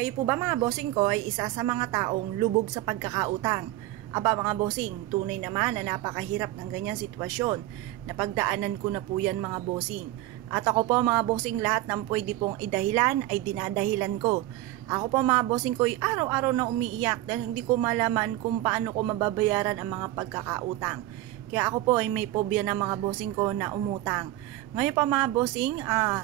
Kayo po ba mga bossing ko ay isa sa mga taong lubog sa pagkakautang? Aba mga bossing, tunay naman na napakahirap ng ganyang sitwasyon. Napagdaanan ko na po yan mga bossing. At ako po mga bossing, lahat ng pwede pong idahilan ay dinadahilan ko. Ako po mga bossing ko ay araw-araw na umiiyak dahil hindi ko malaman kung paano ko mababayaran ang mga pagkakautang. Kaya ako po ay may phobia ng mga bossing ko na umutang. Ngayon pa mga bossing,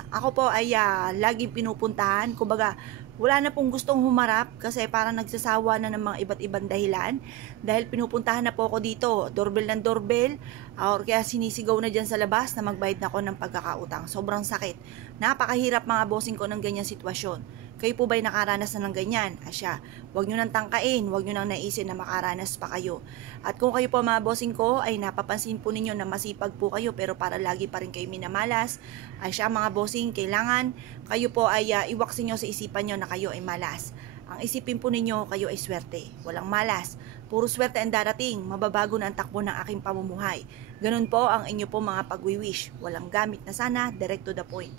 ako po ay laging pinupuntahan. Kumbaga, wala na pong gustong humarap kasi parang nagsasawa na ng mga iba't ibang dahilan. Dahil pinupuntahan na po ako dito, doorbell ng doorbell, or kaya sinisigaw na dyan sa labas na magbayad na ako ng pagkakautang. Sobrang sakit. Napakahirap mga bossing ko ng ganyang sitwasyon. Kayo po ba'y nakaranas na ng ganyan? Asya, huwag nyo nang tangkain, huwag nyo nang naisin na makaranas pa kayo. At kung kayo po mga bossing ko ay napapansin po ninyo na masipag po kayo pero para lagi pa rin kayo minamalas, asya mga bossing, kailangan kayo po ay iwaksin nyo sa isipan nyo na kayo ay malas. Ang isipin po ninyo, kayo ay swerte, walang malas. Puro swerte ang darating, mababago na ang takbo ng aking pamumuhay. Ganun po ang inyo po mga pag-wish, walang gamit na sana, direct to the point.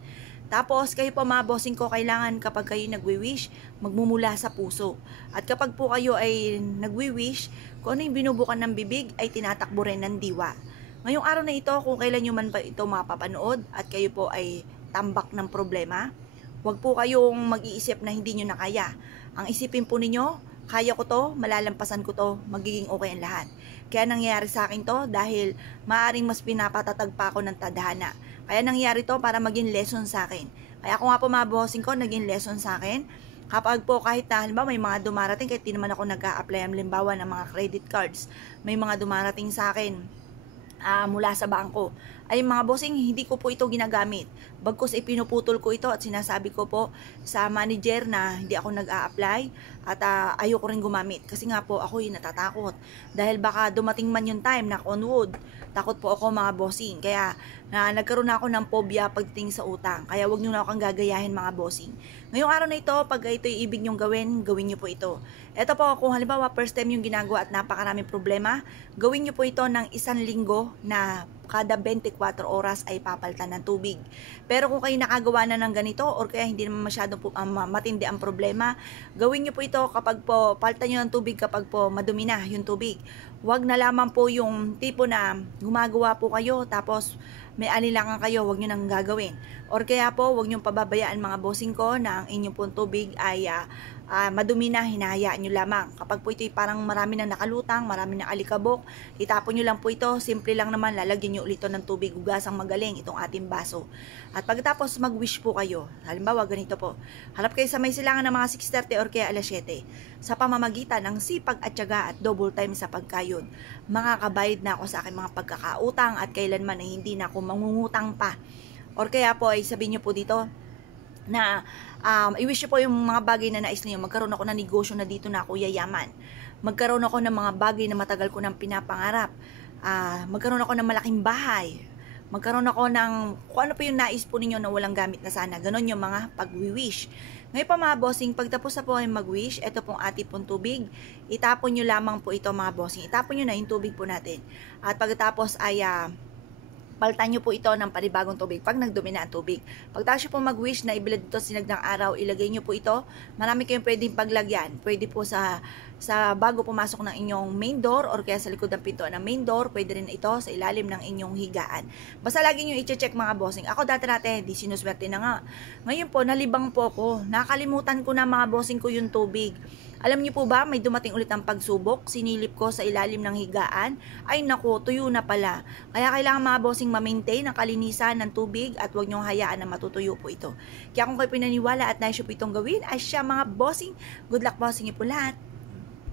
Tapos, kayo po mga bossing ko, kailangan kapag kayo nagwi-wish, magmumula sa puso. At kapag po kayo ay nagwi-wish, kung ano yung binubukan ng bibig, ay tinatakbo rin ng diwa. Ngayong araw na ito, kung kailan nyo man pa ito mapapanood, at kayo po ay tambak ng problema, huwag po kayong mag-iisip na hindi nyo na kaya. Ang isipin po ninyo, kaya ko to, malalampasan ko to, magiging okay ang lahat. Kaya nangyayari sa akin to dahil maaaring mas pinapatatag pa ako ng tadhana. Kaya nangyayari to para maging lesson sa akin. Kaya ako nga po mga bossing ko, naging lesson sa akin. Kapag po kahit na halimbawa may mga dumarating, kahit di naman ako nag-a-apply halimbawa ng mga credit cards, may mga dumarating sa akin mula sa bangko, ay mga bossing, hindi ko po ito ginagamit. Bagkus ipinuputol ko ito at sinasabi ko po sa manager na hindi ako nag-a-apply at ayoko rin gumamit. Kasi nga po ako yung natatakot. Dahil baka dumating man yung time, knock on wood, takot po ako mga bossing. Kaya nagkaroon na ako ng phobia pagdating sa utang. Kaya wag nyo na akong gagayahin mga bossing. Ngayong araw na ito, pag ito yung ibig nyong gawin, gawin nyo po ito. Ito po, kung halimbawa first time yung ginagawa at napakaraming problema, gawin nyo po ito ng 1 linggo na kada 24 oras ay papalitan ng tubig. Pero kung kayo nakagawa na ng ganito or kaya hindi naman masyadong matindi ang problema, gawin nyo po ito kapag po palitan nyo ng tubig kapag po madumi na yung tubig. Huwag na lamang po yung tipo na gumagawa po kayo tapos may alilangan kayo, huwag nyo nang gagawin. Or kaya po, huwag nyo pababayaan mga bossing ko na ang inyong pong tubig ay madumi na, hinahayaan nyo lamang. Kapag po ito parang marami na nakalutang, marami na alikabok, itapon nyo lang po ito, simple lang naman, lalagyan nyo ulit ng tubig, hugasang magaling itong ating baso. At pagkatapos mag-wish po kayo, halimbawa ganito po, halap kayo sa may silangan ng mga 6:30 or kaya 7:00, sa pamamagitan ng sipag at tiyaga at double time sa pagkayod, makakabayad na ako sa aking mga pagkakautang at kailanman ay hindi na ako mangungutang pa. Or kaya po ay sabihin nyo po dito, na i-wish nyo po yung mga bagay na nais niyo. Magkaroon ako ng negosyo na dito na ako yayaman. Magkaroon ako ng mga bagay na matagal ko nang pinapangarap. Magkaroon ako ng malaking bahay. Magkaroon ako ng kung ano po yung nais po ninyo na walang gamit na sana. Ganon yung mga pag-wish. Ngayon pa mga bossing, pagtapos na po ay mag-wish, ito pong ating pong tubig. Itapon nyo lamang po ito mga bossing. Itapon nyo na yung tubig po natin. At pagkatapos ay palitan nyo po ito ng panibagong tubig pag nagdumi na ang tubig. Pagkatapos nyo po mag-wish na ibilad ito sinag ng araw, ilagay nyo po ito. Marami kayong pwedeng paglagyan. Pwede po sa bago pumasok ng inyong main door or kaya sa likod ng pintuan ng main door. Pwede rin ito sa ilalim ng inyong higaan. Basta lagi nyo i-check mga bossing. Ako dati di sinuswerte na nga. Ngayon po, nalibang po ako. Nakalimutan ko na mga bossing ko yung tubig. Alam niyo po ba, may dumating ulit ang pagsubok, sinilip ko sa ilalim ng higaan, ay naku, tuyo na pala. Kaya kailangan mga bossing ma-maintain ang kalinisan ng tubig at huwag niyong hayaan na matutuyo po ito. Kaya kung kayo pinaniwala at nais po itong gawin, ay siya mga bossing, good luck bossing niyo po lahat.